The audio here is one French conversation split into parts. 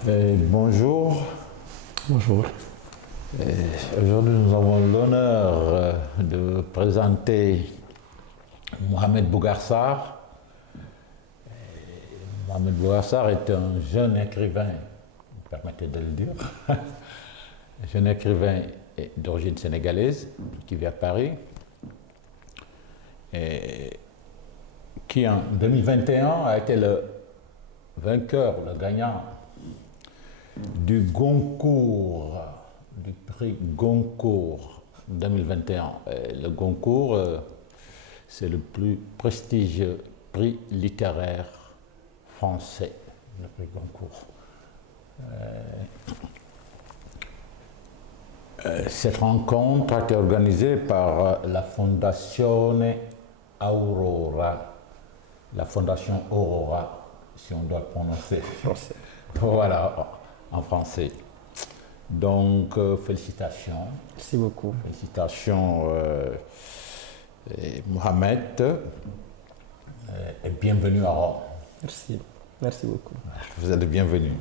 Bonjour. Bonjour. Aujourd'hui, nous avons l'honneur de présenter Mohamed Bougarsar. Mohamed Bougarsar est un jeune écrivain, permettez de le dire, un jeune écrivain d'origine sénégalaise qui vit à Paris et qui en 2021 a été le vainqueur, le gagnant du Goncourt, du prix Goncourt 2021. Le Goncourt, c'est le plus prestigieux prix littéraire français, le prix Goncourt. Cette rencontre a été organisée par la Fondazione Aurora, la Fondation Aurora, si on doit le prononcer. Français. Voilà, en français. Donc, félicitations. Merci beaucoup. Félicitations, Mohamed, et bienvenue à Rome. Merci. Merci beaucoup. Vous êtes bienvenue.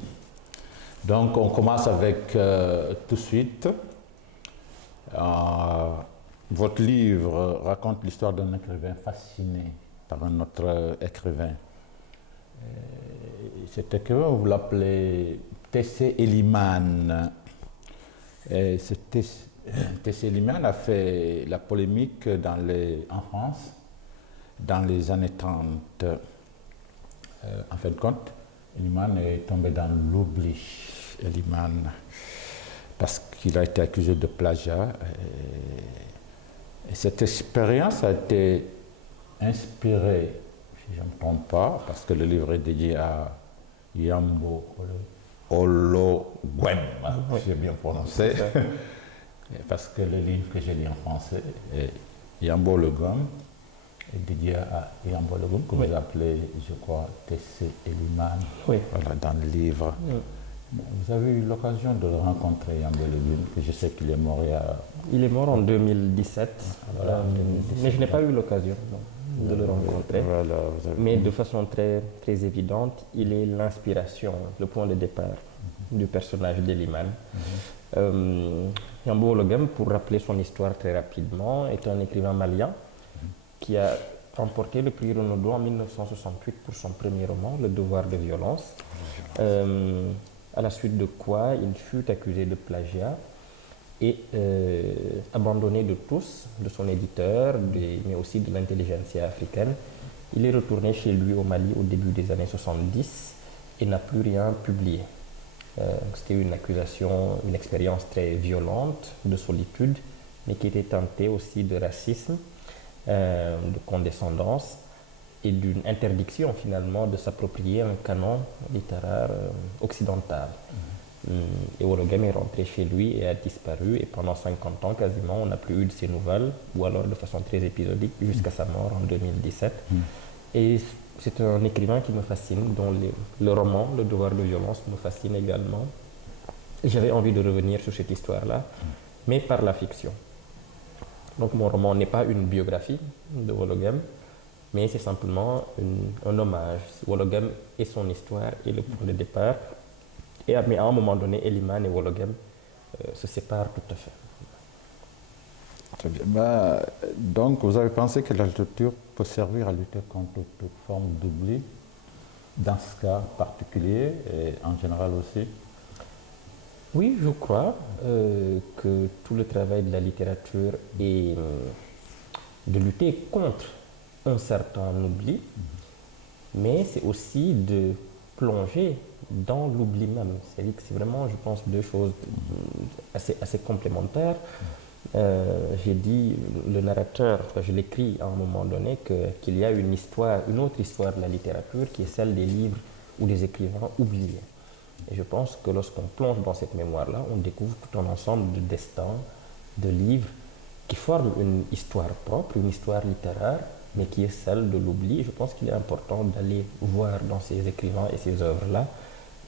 Donc, on commence avec tout de suite. Votre livre raconte l'histoire d'un écrivain fasciné par un autre écrivain. Cet écrivain, vous l'appelez T.C. Eliman. T.C. Eliman a fait la polémique en France dans les années 30. En fin de compte, Eliman est tombé dans l'oubli. Eliman, parce qu'il a été accusé de plagiat. Et cette expérience a été inspirée, si je ne me trompe pas, parce que le livre est dédié à Yambo Ologuen, Oui. si j'ai bien prononcé, parce que le livre que j'ai lu en français, Yambo Ologuen, est dédié à Yambo Ologuen, que vous appelez, je crois, T.C. Eliman, Oui. voilà, dans le livre. Oui. Vous avez eu l'occasion de le rencontrer, Yambo Ologuen, que je sais qu'il est mort Il est mort en 2017, Voilà, 2017. mais je n'ai pas eu l'occasion de le rencontrer. Voilà, vous avez... Mais de façon très, très évidente, il est l'inspiration, le point de départ du personnage d'Eliman. Yambo Ologuen, pour rappeler son histoire très rapidement, est un écrivain malien qui a remporté le prix Renaudot en 1968 pour son premier roman, Le Devoir de violence. À la suite de quoi il fut accusé de plagiat et abandonné de tous, de son éditeur, mais aussi de l'intelligentsia africaine. Il est retourné chez lui au Mali au début des années 70 et n'a plus rien publié. C'était une accusation, une expérience très violente de solitude, mais qui était teintée aussi de racisme, de condescendance et d'une interdiction finalement de s'approprier un canon littéraire occidental. Et Ologuen est rentré chez lui et a disparu, et pendant 50 ans quasiment on n'a plus eu de ses nouvelles, ou alors de façon très épisodique jusqu'à sa mort en 2017. Et c'est un écrivain qui me fascine, dont le roman Le Devoir de violence me fascine également. Et j'avais envie de revenir sur cette histoire-là, mais par la fiction. Donc mon roman n'est pas une biographie de Ologuen, mais c'est simplement un hommage. Ologuen et son histoire et le point de départ. Mais à un moment donné, Eliman et Ologuen se séparent tout à fait. Très bien. Donc, vous avez pensé que la littérature peut servir à lutter contre toute forme d'oubli, dans ce cas particulier, et en général aussi? Oui, je crois que tout le travail de la littérature est de lutter contre un certain oubli, mais c'est aussi de plonger dans l'oubli même. C'est-à-dire que c'est vraiment, je pense, deux choses assez complémentaires. J'ai dit, le narrateur, je l'écris à un moment donné, qu'il y a une autre histoire de la littérature qui est celle des livres ou des écrivains oubliés. Et je pense que lorsqu'on plonge dans cette mémoire-là, on découvre tout un ensemble de destins, de livres qui forment une histoire propre, une histoire littéraire, mais qui est celle de l'oubli. Je pense qu'il est important d'aller voir dans ces écrivains et ces œuvres-là,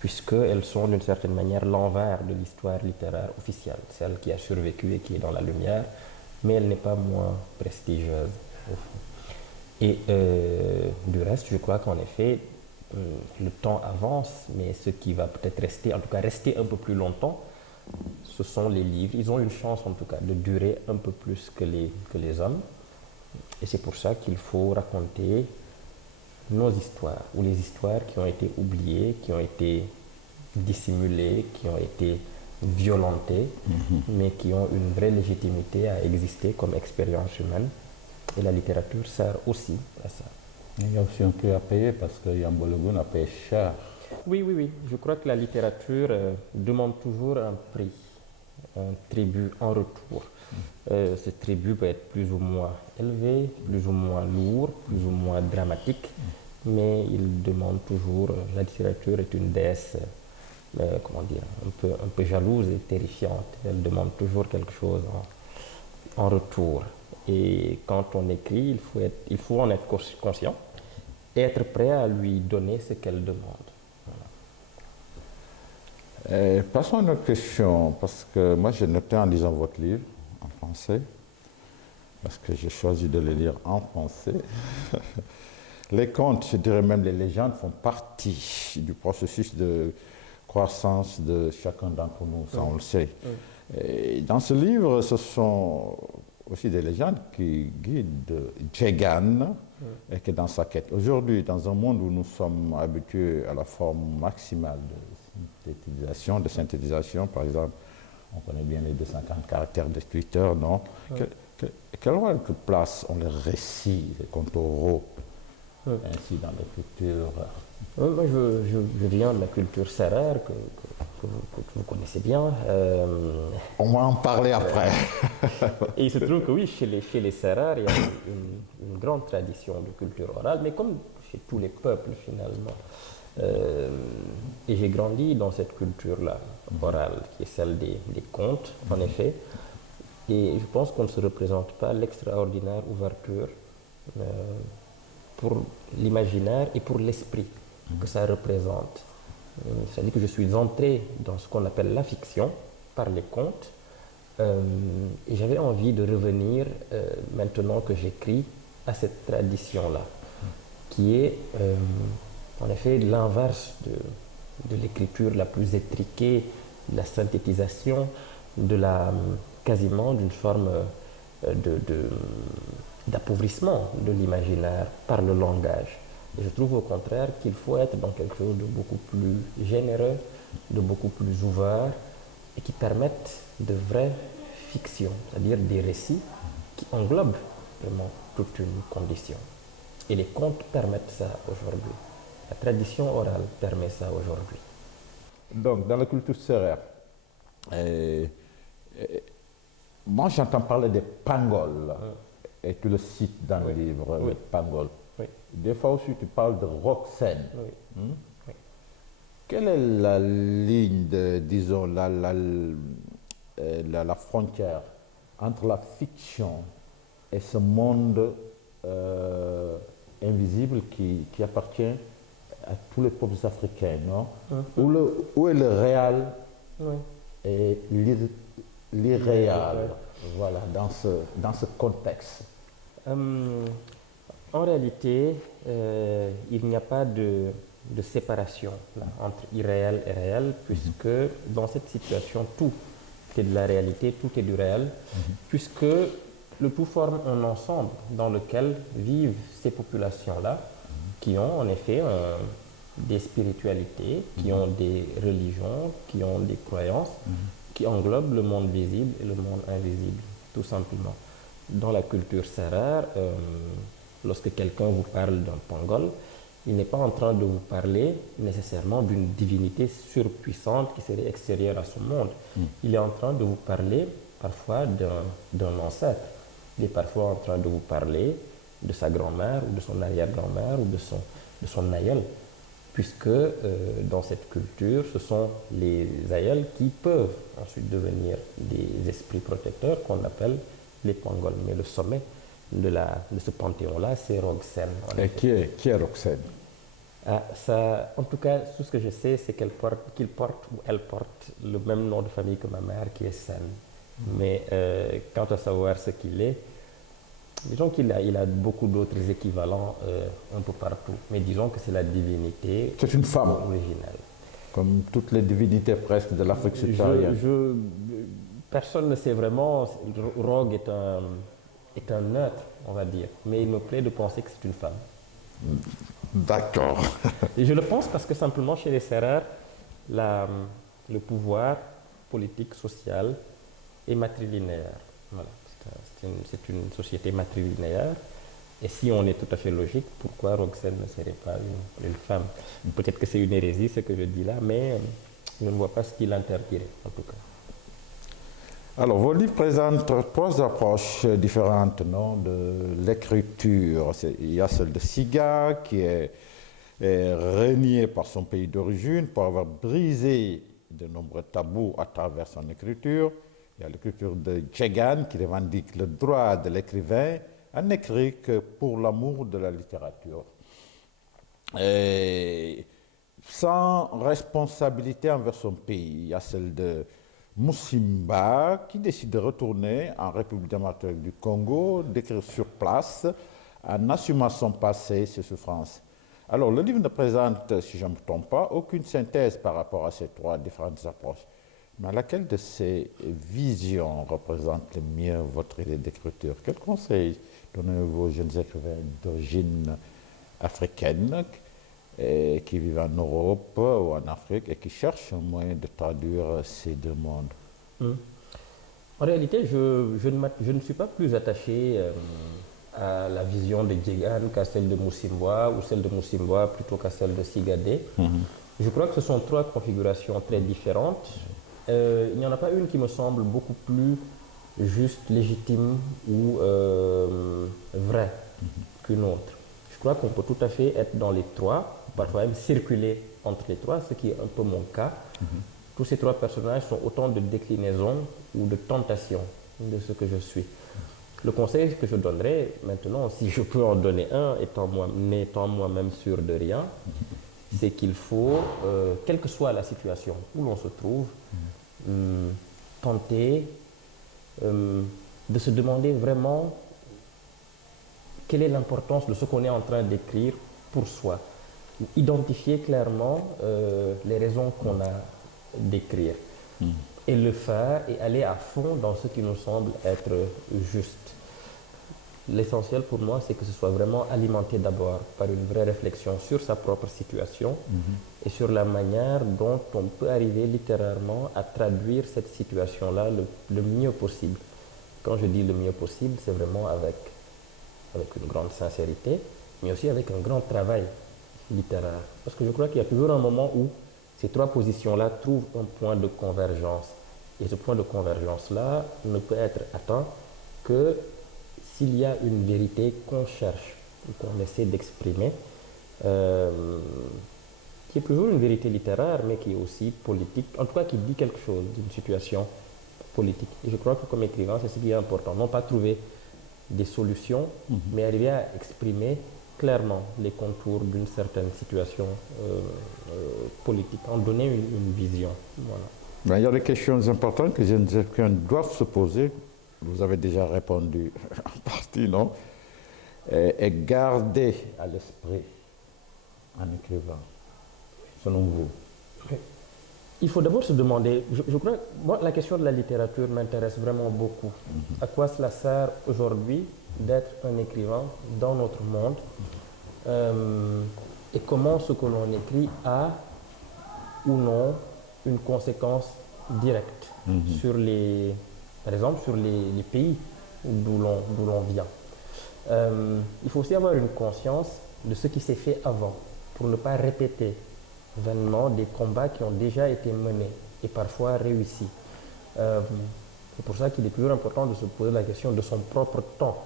puisqu'elles sont d'une certaine manière l'envers de l'histoire littéraire officielle, celle qui a survécu et qui est dans la lumière, mais elle n'est pas moins prestigieuse. Et du reste, je crois qu'en effet, le temps avance, mais ce qui va peut-être rester, en tout cas rester un peu plus longtemps, ce sont les livres. Ils ont une chance en tout cas de durer un peu plus que les hommes. Et c'est pour ça qu'il faut raconter nos histoires, ou les histoires qui ont été oubliées, qui ont été dissimulées, qui ont été violentées, mais qui ont une vraie légitimité à exister comme expérience humaine. Et la littérature sert aussi à ça. Il y a aussi un prix à payer parce que Yambo Legun a payé cher. Oui, oui, oui. Je crois que la littérature demande toujours un prix, un tribut en retour. Ce tribut peut être plus ou moins élevé, plus ou moins lourd, plus ou moins dramatique, mais il demande toujours. La littérature est une déesse, comment dire, un peu jalouse et terrifiante. Elle demande toujours quelque chose en retour. Et quand on écrit, il faut en être conscient et être prêt à lui donner ce qu'elle demande. Passons à une autre question, parce que moi j'ai noté en lisant votre livre en français, parce que j'ai choisi de le lire en français. Les contes, je dirais même les légendes, font partie du processus de croissance de chacun d'entre nous, ça on le sait. Et dans ce livre, ce sont aussi des légendes qui guident Djegan et qui est dans sa quête. Aujourd'hui, dans un monde où nous sommes habitués à la forme maximale de synthétisation, par exemple, on connaît bien les 240 caractères de Twitter, non? Quelle rôle que place ont les récits, les contes oraux, ainsi dans l'écriture? Moi, je viens de la culture sérère que vous connaissez bien. On va en parler après. Et il se trouve que oui, chez les Sérères, il y a une grande tradition de culture orale, mais comme chez tous les peuples finalement. Et j'ai grandi dans cette culture-là, orale, qui est celle des contes, en effet. Et je pense qu'on ne se représente pas l'extraordinaire ouverture pour l'imaginaire et pour l'esprit que ça représente. C'est-à-dire que je suis entré dans ce qu'on appelle la fiction par les contes et j'avais envie de revenir, maintenant que j'écris, à cette tradition-là, qui est en effet l'inverse de l'écriture la plus étriquée, de la synthétisation, quasiment d'une forme d'appauvrissement de l'imaginaire par le langage. Et je trouve au contraire qu'il faut être dans quelque chose de beaucoup plus généreux, de beaucoup plus ouvert et qui permettent de vraies fictions, c'est-à-dire des récits qui englobent vraiment toute une condition. Et les contes permettent ça aujourd'hui. La tradition orale permet ça aujourd'hui. Donc, dans la culture sérère, moi j'entends parler des pangols, et tu le cites dans le livre, les pangols. Oui. Des fois aussi tu parles de Roxène. Oui. Oui. Quelle est la ligne, disons, la frontière entre la fiction et ce monde invisible qui appartient à tous les peuples africains, non? Où est le réel et l'irréel, voilà, dans ce contexte? En réalité, il n'y a pas de séparation là, entre irréel et réel, puisque dans cette situation, tout est de la réalité, tout est du réel, puisque le tout forme un ensemble dans lequel vivent ces populations-là, qui ont en effet des spiritualités, qui ont des religions, qui ont des croyances, qui englobent le monde visible et le monde invisible, tout simplement. Dans la culture sérère, lorsque quelqu'un vous parle d'un pangol, il n'est pas en train de vous parler nécessairement d'une divinité surpuissante qui serait extérieure à son monde. Il est en train de vous parler parfois d'un ancêtre. Il est parfois en train de vous parler de sa grand-mère ou de son arrière-grand-mère ou de son aïeul. Puisque dans cette culture, ce sont les aïeuls qui peuvent ensuite devenir des esprits protecteurs qu'on appelle les pangols. Mais le sommet de ce panthéon-là, c'est Roxène. Et qui est Roxène? En tout cas, tout ce que je sais, c'est qu'il porte ou elle porte le même nom de famille que ma mère, qui est Sen. Mais quant à savoir ce qu'il est, Disons il a beaucoup d'autres équivalents un peu partout, mais disons que c'est la divinité C'est une femme, originelle. comme toutes les divinités presque de l'Afrique subsaharienne. Personne ne sait vraiment. Rogue est un neutre, on va dire, mais il me plaît de penser que c'est une femme. D'accord. Et je le pense parce que simplement chez les Sérères, le pouvoir politique, social est matrilinéaire. Voilà. C'est une société matrilinéaire. Et si on est tout à fait logique, pourquoi Roxane ne serait pas une femme? Peut-être que c'est une hérésie ce que je dis là, mais je ne vois pas ce qui l'interdirait en tout cas. Alors, vos livres présentent trois approches différentes non, de l'écriture. Il y a celle de Siga, qui est renié par son pays d'origine pour avoir brisé de nombreux tabous à travers son écriture. Il y a l'écriture de Djegan, qui revendique le droit de l'écrivain à n'écrire que pour l'amour de la littérature. Et sans responsabilité envers son pays. Il y a celle de Moussimba, qui décide de retourner en République démocratique du Congo, d'écrire sur place, en assumant son passé et ses souffrances. Alors, le livre ne présente, si je ne me trompe pas, aucune synthèse par rapport à ces trois différentes approches. Mais laquelle de ces visions représente le mieux votre idée d'écriture? Quels conseils donnez-vous aux jeunes écrivains d'origine africaine qui vivent en Europe ou en Afrique et qui cherchent un moyen de traduire ces deux mondes? En réalité, je ne suis pas plus attaché à la vision de Djegan qu'à celle de Moussimbois ou celle de Moussimbois plutôt qu'à celle de Sigadé. Je crois que ce sont trois configurations très différentes. Il n'y en a pas une qui me semble beaucoup plus juste, légitime ou vraie qu'une autre. Je crois qu'on peut tout à fait être dans les trois, parfois même circuler entre les trois, ce qui est un peu mon cas. Tous ces trois personnages sont autant de déclinaisons ou de tentations de ce que je suis. Le conseil que je donnerais maintenant, si je peux en donner un, n'étant moi-même sûr de rien, c'est qu'il faut, quelle que soit la situation où l'on se trouve, tenter de se demander vraiment quelle est l'importance de ce qu'on est en train d'écrire pour soi. Identifier clairement les raisons qu'on a d'écrire et le faire et aller à fond dans ce qui nous semble être juste. L'essentiel pour moi, c'est que ce soit vraiment alimenté d'abord par une vraie réflexion sur sa propre situation et sur la manière dont on peut arriver littéralement à traduire cette situation-là le mieux possible. Quand je dis le mieux possible, c'est vraiment avec une grande sincérité, mais aussi avec un grand travail littéraire. Parce que je crois qu'il y a toujours un moment où ces trois positions-là trouvent un point de convergence. Et ce point de convergence-là ne peut être atteint que s'il y a une vérité qu'on cherche, qu'on essaie d'exprimer, qui est toujours une vérité littéraire, mais qui est aussi politique, en tout cas qui dit quelque chose d'une situation politique. Et je crois que comme écrivain, c'est ce qui est important. Non pas trouver des solutions, mais arriver à exprimer clairement les contours d'une certaine situation politique, en donner une vision. Voilà. Ben, il y a des questions importantes que les jeunes écrivains doivent se poser. Vous avez déjà répondu en partie, non? Et garder à l'esprit en écrivant, selon vous. Il faut d'abord se demander, je crois, moi la question de la littérature m'intéresse vraiment beaucoup. À quoi cela sert aujourd'hui d'être un écrivain dans notre monde et comment ce que l'on écrit a ou non une conséquence directe sur par exemple sur les pays d'où l'on vient. Il faut aussi avoir une conscience de ce qui s'est fait avant pour ne pas répéter vainement des combats qui ont déjà été menés et parfois réussis. C'est pour ça qu'il est toujours important de se poser la question de son propre temps.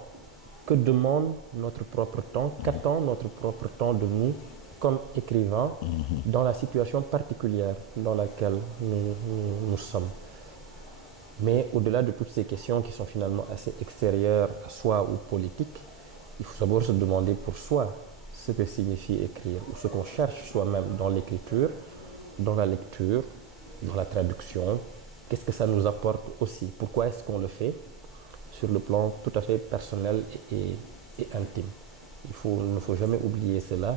Que demande notre propre temps? Qu'attend notre propre temps de nous comme écrivains dans la situation particulière dans laquelle nous sommes? Mais au-delà de toutes ces questions qui sont finalement assez extérieures à soi ou politiques, il faut d'abord se demander pour soi ce que signifie écrire, ou ce qu'on cherche soi-même dans l'écriture, dans la lecture, dans la traduction. Qu'est-ce que ça nous apporte aussi? Pourquoi est-ce qu'on le fait? sur le plan tout à fait personnel et intime. Il ne faut jamais oublier cela.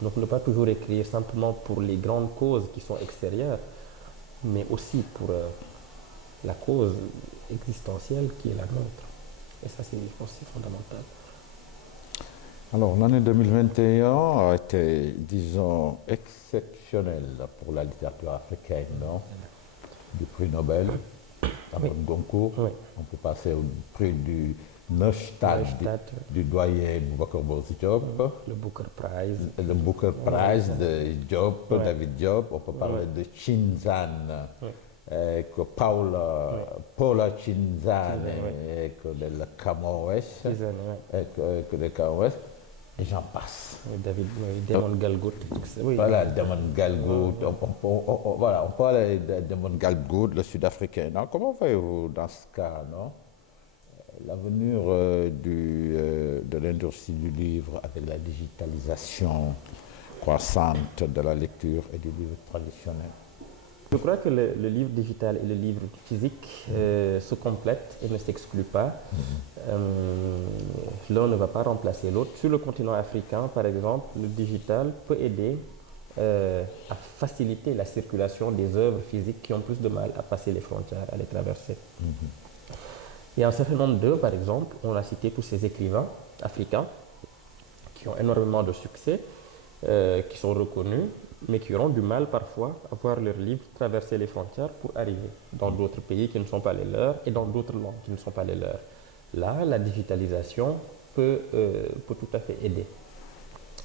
Donc ne pas toujours écrire simplement pour les grandes causes qui sont extérieures, mais aussi pour la cause existentielle qui est la nôtre. Et ça, c'est aussi fondamental. Alors, l'année 2021 a été, disons, exceptionnelle pour la littérature africaine, non? Du prix Nobel, Oui. Goncourt. Oui. On peut passer au prix du Neustadt, du doyen Boubacar Boris Diop. Le Booker Prize. Le Booker Prize de Diop, Ouais. David Diop. On peut parler de Cinzane, Paula Cinzane, del Camões, de Camões, et j'en passe. David, Damon Galgut. Oui. Voilà, Damon Galgut. Voilà, on parle de Damon Galgut, le Sud-Africain. Non, comment voyez-vous dans ce cas, non? L'avenir de l'industrie du livre avec la digitalisation croissante de la lecture et du livre traditionnel. Je crois que le livre digital et le livre physique se complètent et ne s'excluent pas. L'un ne va pas remplacer l'autre. Sur le continent africain, par exemple, le digital peut aider à faciliter la circulation des œuvres physiques qui ont plus de mal à passer les frontières, à les traverser. Il y a un certain nombre d'eux, par exemple, on a cité tous ces écrivains africains qui ont énormément de succès, qui sont reconnus, mais qui auront du mal parfois à voir leurs livres traverser les frontières pour arriver dans d'autres pays qui ne sont pas les leurs et dans d'autres langues qui ne sont pas les leurs. Là, la digitalisation peut tout à fait aider.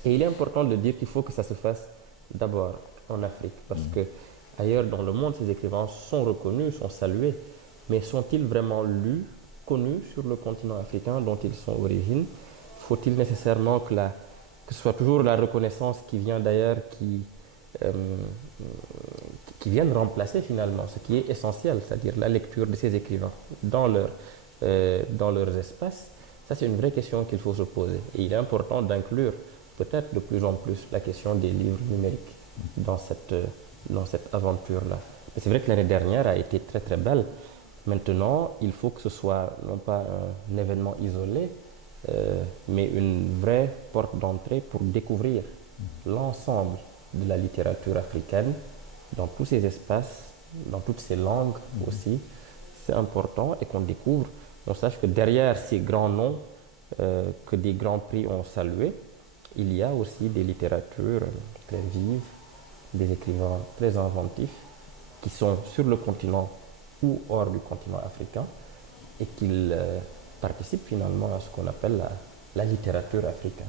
Et il est important de dire qu'il faut que ça se fasse d'abord en Afrique, parce que ailleurs dans le monde, ces écrivains sont reconnus, sont salués, mais sont-ils vraiment lus, connus sur le continent africain dont ils sont origine? Faut-il nécessairement que ce soit toujours la reconnaissance qui vient d'ailleurs qui viennent remplacer finalement ce qui est essentiel, c'est-à-dire la lecture de ces écrivains dans leurs espaces? Ça, c'est une vraie question qu'il faut se poser. Et il est important d'inclure peut-être de plus en plus la question des livres numériques dans cette aventure-là. Et c'est vrai que l'année dernière a été très très belle. Maintenant, il faut que ce soit non pas un événement isolé, mais une vraie porte d'entrée pour découvrir l'ensemble de la littérature africaine dans tous ces espaces, dans toutes ces langues aussi. C'est important et qu'on découvre, on sache que derrière ces grands noms que des grands prix ont salués, il y a aussi des littératures très vives, des écrivains très inventifs qui sont sur le continent ou hors du continent africain et qu'ils participent finalement à ce qu'on appelle la littérature africaine.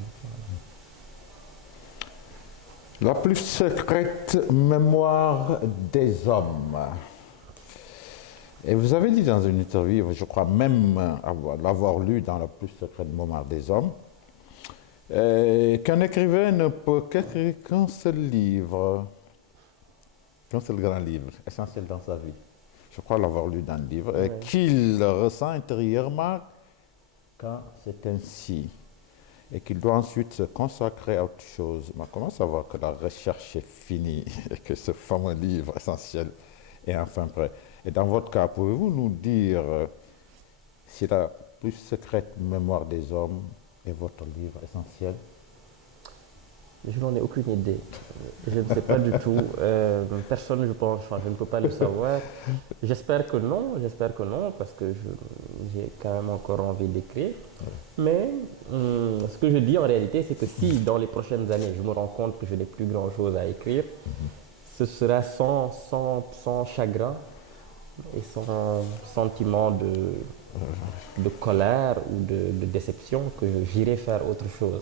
La plus secrète mémoire des hommes. Et vous avez dit dans une interview, je crois même l'avoir lu dans la plus secrète mémoire des hommes, qu'un écrivain ne peut qu'écrire qu'un seul livre, qu'un seul grand livre, essentiel dans sa vie. Je crois l'avoir lu dans le livre, et qu'il ressent intérieurement quand c'est ainsi, et qu'il doit ensuite se consacrer à autre chose. Mais comment savoir que la recherche est finie, et que ce fameux livre essentiel est enfin prêt? Et dans votre cas, pouvez-vous nous dire si la plus secrète mémoire des hommes est votre livre essentiel? Je n'en ai aucune idée. Je ne sais pas du tout. Personne, je pense, je ne peux pas le savoir. J'espère que non, parce que j'ai quand même encore envie d'écrire. Mais ce que je dis en réalité, c'est que si dans les prochaines années, je me rends compte que je n'ai plus grand-chose à écrire, ce sera sans chagrin et sans sentiment de colère ou de déception que j'irai faire autre chose.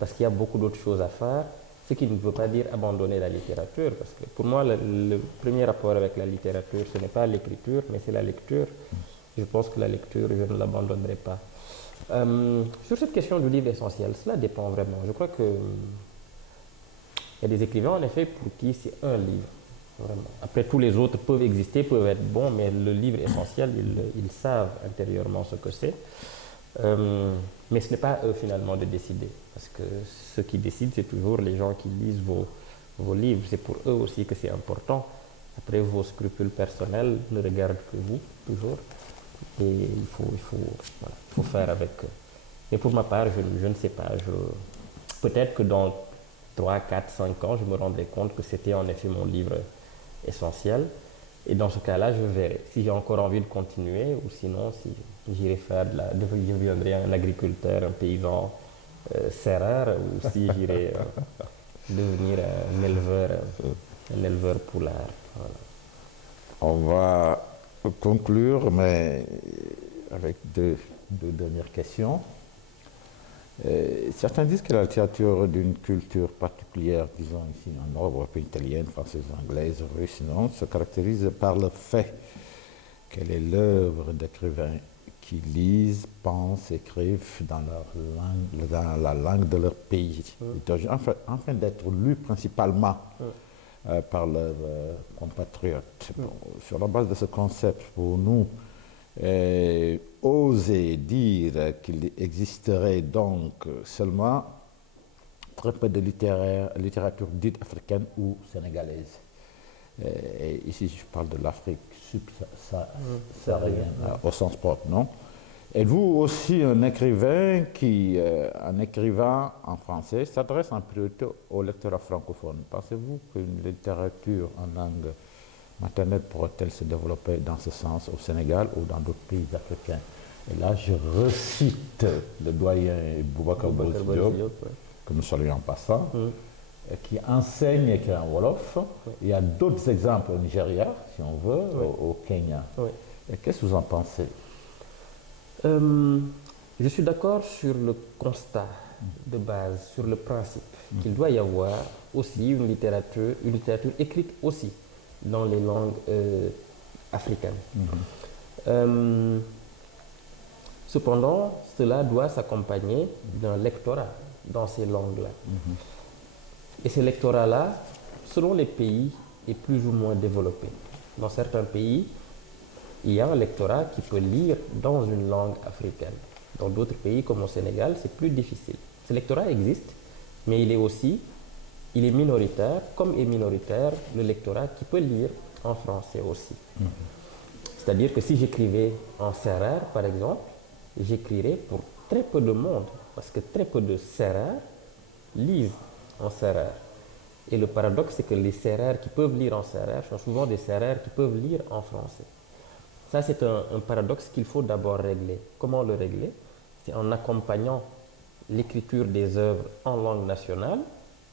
Parce qu'il y a beaucoup d'autres choses à faire, ce qui ne veut pas dire abandonner la littérature, parce que pour moi, le premier rapport avec la littérature, ce n'est pas l'écriture, mais c'est la lecture. Je pense que la lecture, je ne l'abandonnerai pas. Sur cette question du livre essentiel, cela dépend vraiment. Je crois qu'il y a des écrivains, en effet, pour qui c'est un livre. Vraiment. Après, tous les autres peuvent exister, peuvent être bons, mais le livre essentiel, ils savent intérieurement ce que c'est. Mais ce n'est pas à eux finalement de décider, parce que ceux qui décident, c'est toujours les gens qui lisent vos livres. C'est pour eux aussi que c'est important. Après, vos scrupules personnels ne regardent que vous, toujours. Et voilà, il faut faire avec. Mais pour ma part, je ne sais pas. Peut-être que dans 3, 4, 5 ans, je me rendrai compte que c'était en effet mon livre essentiel. Et dans ce cas-là, je verrai si j'ai encore envie de continuer ou sinon si j'irai faire je deviendrai un agriculteur, un paysan serreur ou si j'irai devenir un éleveur poulard. Voilà. On va conclure, mais avec deux dernières questions. Certains disent que la littérature d'une culture particulière, disons ici en Europe, italienne, française, anglaise, russe, non, se caractérise par le fait qu'elle est l'œuvre d'écrivains qui lisent, pensent, écrivent dans la langue de leur pays, afin d'être lus principalement par leurs compatriotes. Bon, sur la base de ce concept, pour nous, oser dire qu'il existerait donc seulement très peu de littérature dite africaine ou sénégalaise. Et ici, je parle de l'Afrique subsaharienne, au sens propre, non? Êtes-vous aussi un écrivain qui, en écrivant en français, s'adresse en priorité au lectorat francophone? Pensez-vous qu'une littérature en langue maternelle pourrait-elle se développer dans ce sens au Sénégal ou dans d'autres pays africains? Et là, je recite le doyen Boubacar Boris Diop, que nous saluons en passant, qui enseigne écrit en Wolof. Il y a d'autres exemples au Nigeria, si on veut, au Kenya. Et qu'est-ce que vous en pensez? Je suis d'accord sur le constat de base, sur le principe, qu'il doit y avoir aussi une littérature écrite aussi dans les langues africaines. Cependant, cela doit s'accompagner d'un lectorat dans ces langues-là. Et ce lectorat-là, selon les pays, est plus ou moins développé. Dans certains pays, il y a un lectorat qui peut lire dans une langue africaine. Dans d'autres pays, comme au Sénégal, c'est plus difficile. Ce lectorat existe, mais il est minoritaire, comme est minoritaire le lectorat qui peut lire en français aussi. C'est-à-dire que si j'écrivais en sérère, par exemple, j'écrirais pour très peu de monde, parce que très peu de sérères lisent en sérère. Et le paradoxe, c'est que les sérères qui peuvent lire en sérère sont souvent des sérères qui peuvent lire en français. Ça, c'est un paradoxe qu'il faut d'abord régler. Comment le régler? C'est en accompagnant l'écriture des œuvres en langue nationale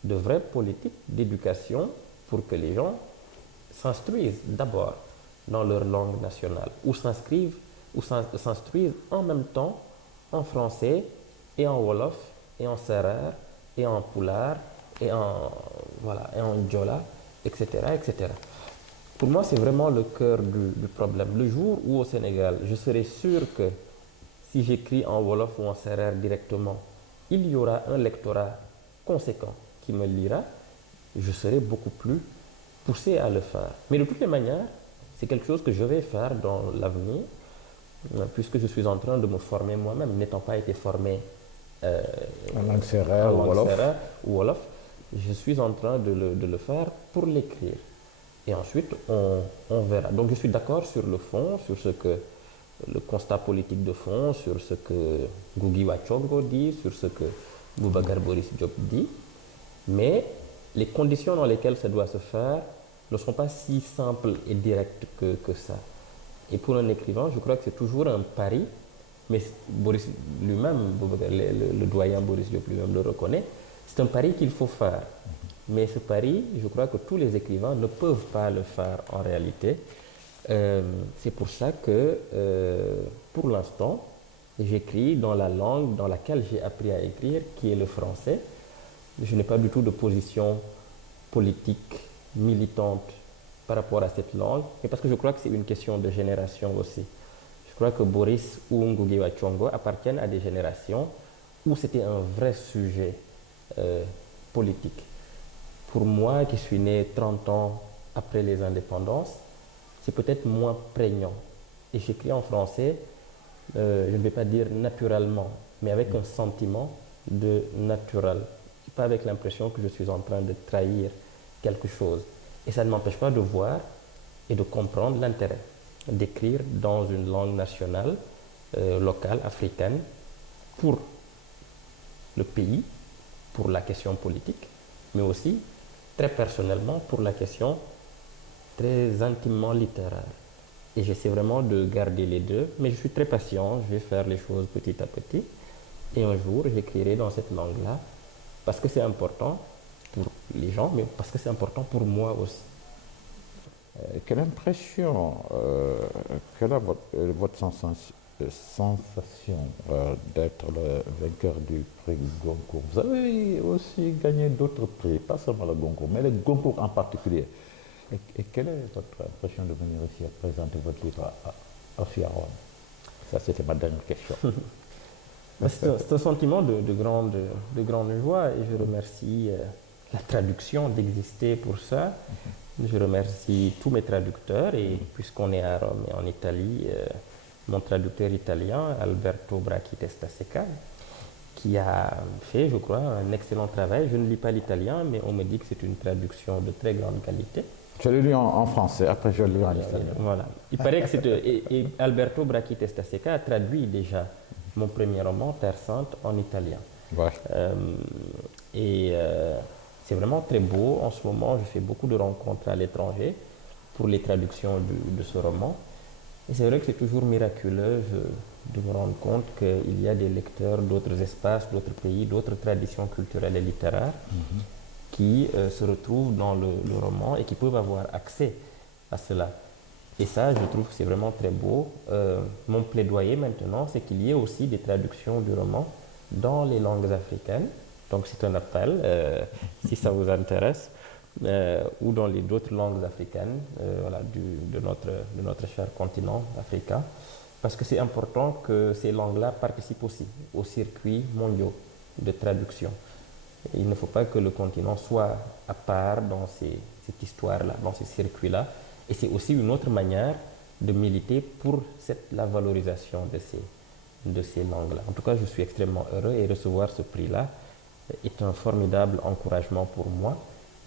de vraies politiques d'éducation pour que les gens s'instruisent d'abord dans leur langue nationale ou s'instruisent en même temps en français et en wolof et en sérère et en pulaar et en djola, etc., etc. Pour moi, c'est vraiment le cœur du problème. Le jour où au Sénégal, je serai sûr que si j'écris en wolof ou en sérère directement, il y aura un lectorat conséquent qui me lira, je serai beaucoup plus poussé à le faire. Mais de toutes les manières, c'est quelque chose que je vais faire dans l'avenir, puisque je suis en train de me former moi-même, n'étant pas été formé en langue sérère ou wolof, je suis en train de le faire pour l'écrire. Et ensuite, on verra. Donc je suis d'accord sur le fond, sur ce que le constat politique de fond, sur ce que Ngugi wa Thiong'o dit, sur ce que Boubacar Boris Diop dit, mais les conditions dans lesquelles ça doit se faire ne sont pas si simples et directes que ça. Et pour un écrivain, je crois que c'est toujours un pari, mais Boris lui-même, le doyen Boris Diop lui-même le reconnaît, c'est un pari qu'il faut faire. Mais ce pari, je crois que tous les écrivains ne peuvent pas le faire en réalité. C'est pour ça que, pour l'instant, j'écris dans la langue dans laquelle j'ai appris à écrire, qui est le français. Je n'ai pas du tout de position politique, militante par rapport à cette langue, mais parce que je crois que c'est une question de génération aussi. Je crois que Boris ou Ngugi wa Thiong'o appartiennent à des générations où c'était un vrai sujet politique. Pour moi, qui suis né 30 ans après les indépendances, c'est peut-être moins prégnant. Et j'écris en français, je ne vais pas dire naturellement, mais avec un sentiment de naturel. Pas avec l'impression que je suis en train de trahir quelque chose. Et ça ne m'empêche pas de voir et de comprendre l'intérêt. d'écrire dans une langue nationale, locale, africaine, pour le pays, pour la question politique, mais aussi très personnellement pour la question très intimement littéraire. Et j'essaie vraiment de garder les deux, mais je suis très patient, je vais faire les choses petit à petit. Et un jour, j'écrirai dans cette langue-là, parce que c'est important pour les gens, mais parce que c'est important pour moi aussi. Quelle impression, quelle est votre sensation d'être le vainqueur du prix Goncourt? Vous avez aussi gagné d'autres prix, pas seulement le Goncourt, mais le Goncourt en particulier. Et quelle est votre impression de venir ici à présenter votre livre à Fiaron? Ça, c'était ma dernière question. C'est un sentiment de grande joie et je remercie la traduction d'exister pour ça. Je remercie tous mes traducteurs et puisqu'on est à Rome et en Italie, mon traducteur italien, Alberto Bracchi Testaseca, qui a fait, je crois, un excellent travail. Je ne lis pas l'italien, mais on me dit que c'est une traduction de très grande qualité. Je l'ai lu en français, après je l'ai lu en italien. Voilà. Il paraît que c'est... Et Alberto Bracchi Testaseca a traduit déjà mon premier roman, Terre Sainte, en italien. Ouais. C'est vraiment très beau. En ce moment, je fais beaucoup de rencontres à l'étranger pour les traductions de ce roman. Et c'est vrai que c'est toujours miraculeux de me rendre compte qu'il y a des lecteurs d'autres espaces, d'autres pays, d'autres traditions culturelles et littéraires qui se retrouvent dans le roman et qui peuvent avoir accès à cela. Et ça, je trouve que c'est vraiment très beau. Mon plaidoyer maintenant, c'est qu'il y ait aussi des traductions du roman dans les langues africaines. Donc c'est un appel, si ça vous intéresse, ou dans les d'autres langues africaines voilà, de notre cher continent africain. Parce que c'est important que ces langues-là participent aussi aux circuits mondiaux de traduction. Il ne faut pas que le continent soit à part dans cette histoire-là, dans ces circuits-là. Et c'est aussi une autre manière de militer pour la valorisation de ces langues-là. En tout cas, je suis extrêmement heureux et recevoir ce prix-là est un formidable encouragement pour moi,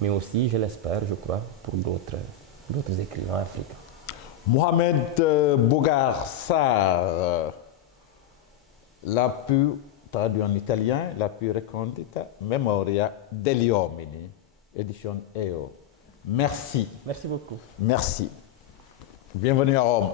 mais aussi, je l'espère, je crois, pour d'autres écrivains africains. Mohamed Bougar Sarr l'a pu traduire en italien, l'a pu recondita Memoria degli uomini, édition EO. Merci. Merci beaucoup. Merci. Bienvenue à Rome.